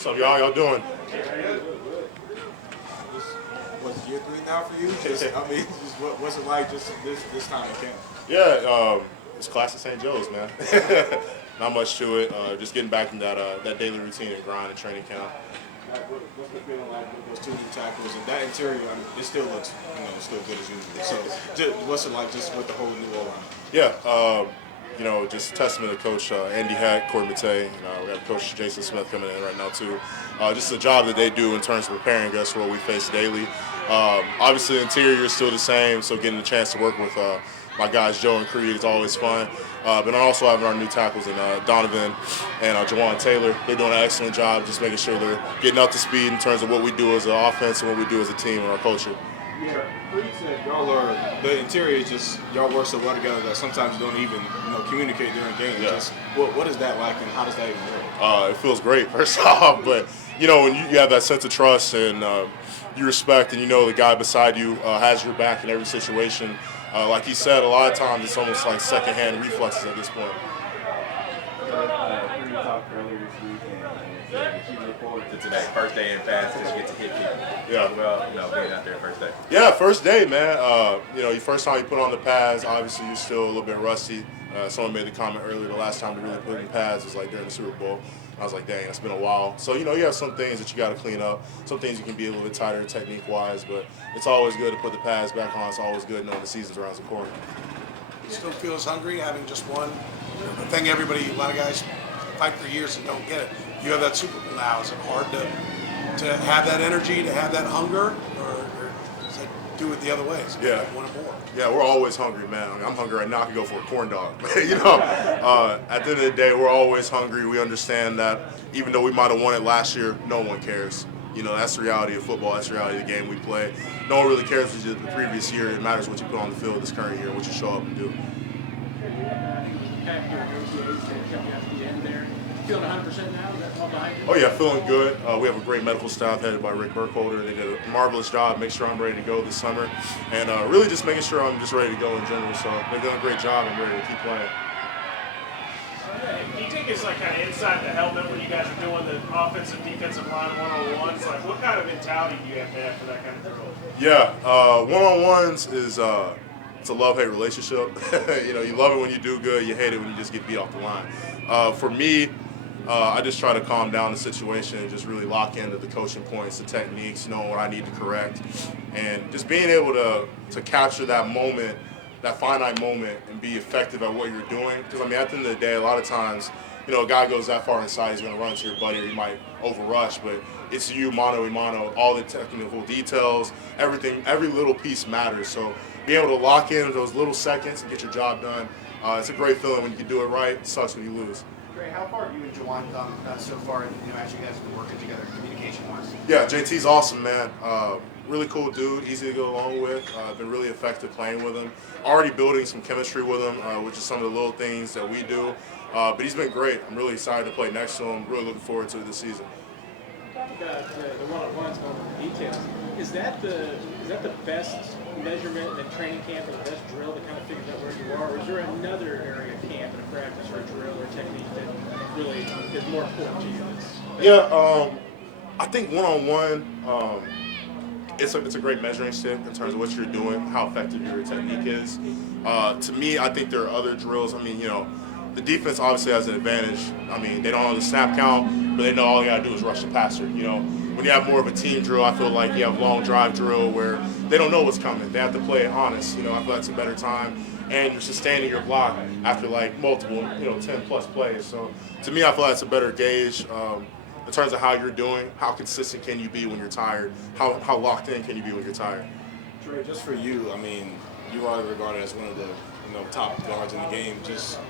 What's up, y'all? Y'all doing? What's year 3 now for you? What's it like just this time in camp? Yeah, it's class at St. Joe's, man. Not much to it. Just getting back in that daily routine and grind and training camp. What's the feeling like with those 2 new tackles and that interior? I mean, it still looks, still good as usual. So, what's it like just with the whole new O-line? Yeah, just testament to Coach Andy Hack, Court Matei, and we got Coach Jason Smith coming in right now too. Just the job that they do in terms of preparing us for what we face daily. Obviously, the interior is still the same, so getting a chance to work with my guys Joe and Creed is always fun. But also having our new tackles in Donovan and Jawan Taylor. They're doing an excellent job just making sure they're getting up to speed in terms of what we do as an offense and what we do as a team and our culture. Yeah, Creed said the interior is just, y'all work so well together that sometimes you don't even communicate during games. Yeah. Just what is that like and how does that even work? It feels great, first off, but when you have that sense of trust and you respect and the guy beside you has your back in every situation. Like he said, a lot of times it's almost like secondhand reflexes at this point. We talked earlier this week and said that you look forward to tonight, first day in pads, because you get to hit people. Yeah. Well, being out there first day. Yeah, first day, man. Your first time you put on the pads, obviously you're still a little bit rusty. Someone made the comment earlier, the last time to really put in pads was like during the Super Bowl. I was like, dang, it's been a while. So, you have some things that you got to clean up. Some things you can be a little bit tighter technique-wise, but it's always good to put the pads back on. It's always good knowing the season's around the corner. You still feel as hungry having just won? I think a lot of guys fight for years and don't get it. You have that Super Bowl now. Is it hard to have that energy, to have that hunger, or does it do it the other way? Yeah. One or more. Yeah, we're always hungry, man. I'm hungry right now. I could go for a corn dog. At the end of the day, we're always hungry. We understand that even though we might have won it last year, no one cares. That's the reality of football. That's the reality of the game we play. No one really cares what you did the previous year. It matters what you put on the field this current year, what you show up and do. Feeling 100% now? Is that all behind you? Oh yeah, feeling good. We have a great medical staff headed by Rick Burkholder. They did a marvelous job, make sure I'm ready to go this summer, and really just making sure I'm just ready to go in general. So they're doing a great job. I'm ready to keep playing. Can you take us kind of inside the helmet when you guys are doing the offensive, defensive line one-on-ones? Like, what kind of mentality do you have to have for that kind of drill? Yeah, one-on-ones is it's a love-hate relationship. You love it when you do good. You hate it when you just get beat off the line. For me, I just try to calm down the situation and just really lock into the coaching points, the techniques, knowing what I need to correct, and just being able to capture that moment, that finite moment, and be effective at what you're doing. Because, at the end of the day, a lot of times, a guy goes that far inside, he's going to run into your buddy or he might overrush, but it's you, mano a mano, all the technical details, everything, every little piece matters. So being able to lock in those little seconds and get your job done, it's a great feeling when you can do it right. It sucks when you lose. Trey, how far have you and Jawan come so far, as you guys have been working together communication-wise? Yeah, JT's awesome, man. Really cool dude, easy to go along with. Been really effective playing with him. Already building some chemistry with him, which is some of the little things that we do. But he's been great. I'm really excited to play next to him. Really looking forward to it this season. Talk about the one-on-ones going over the details. Is that the best measurement in training camp or the best drill that kind of figures out where you are? Or is there another area of camp and a practice or a drill or technique that really is more important to you? Yeah, I think one-on-one, it's a great measuring stick in terms of what you're doing, how effective your technique is. To me, I think there are other drills. The defense obviously has an advantage. They don't know the snap count, but they know all you gotta do is rush the passer. When you have more of a team drill, I feel like you have long drive drill where they don't know what's coming. They have to play it honest. I feel that's a better time, and you're sustaining your block after multiple, 10+ plays. So to me, I feel that's a better gauge in terms of how you're doing. How consistent can you be when you're tired? How locked in can you be when you're tired? Trey, just for you, you are regarded as one of the top guards in the game.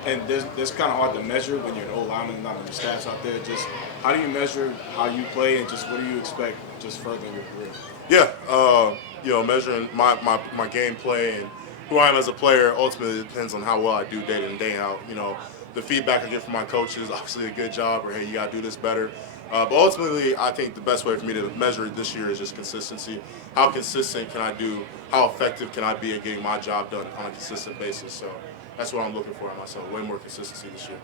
And that's kind of hard to measure when you're an old lineman, not on the stats out there. Just how do you measure how you play, and just what do you expect just further in your career? Yeah, measuring my game play and who I am as a player ultimately depends on how well I do day in and day out. The feedback I get from my coaches, obviously a good job, or hey, you got to do this better. But ultimately, I think the best way for me to measure it this year is just consistency. How consistent can I do? How effective can I be at getting my job done on a consistent basis? So that's what I'm looking for in myself, way more consistency this year.